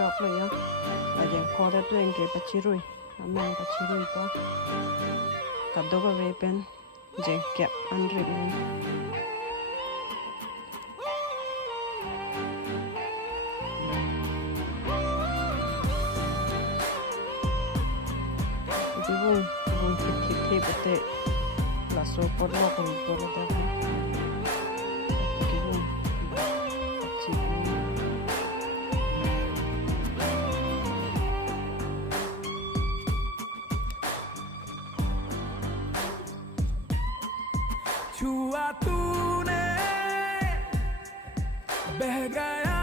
shock lo yo la jeng po da tuen ke pachirui amang pachirui po kadoga vepen jeng kep andre bin bung bung kit bete la so por lo con por lo da bung छुआ तूने बह गया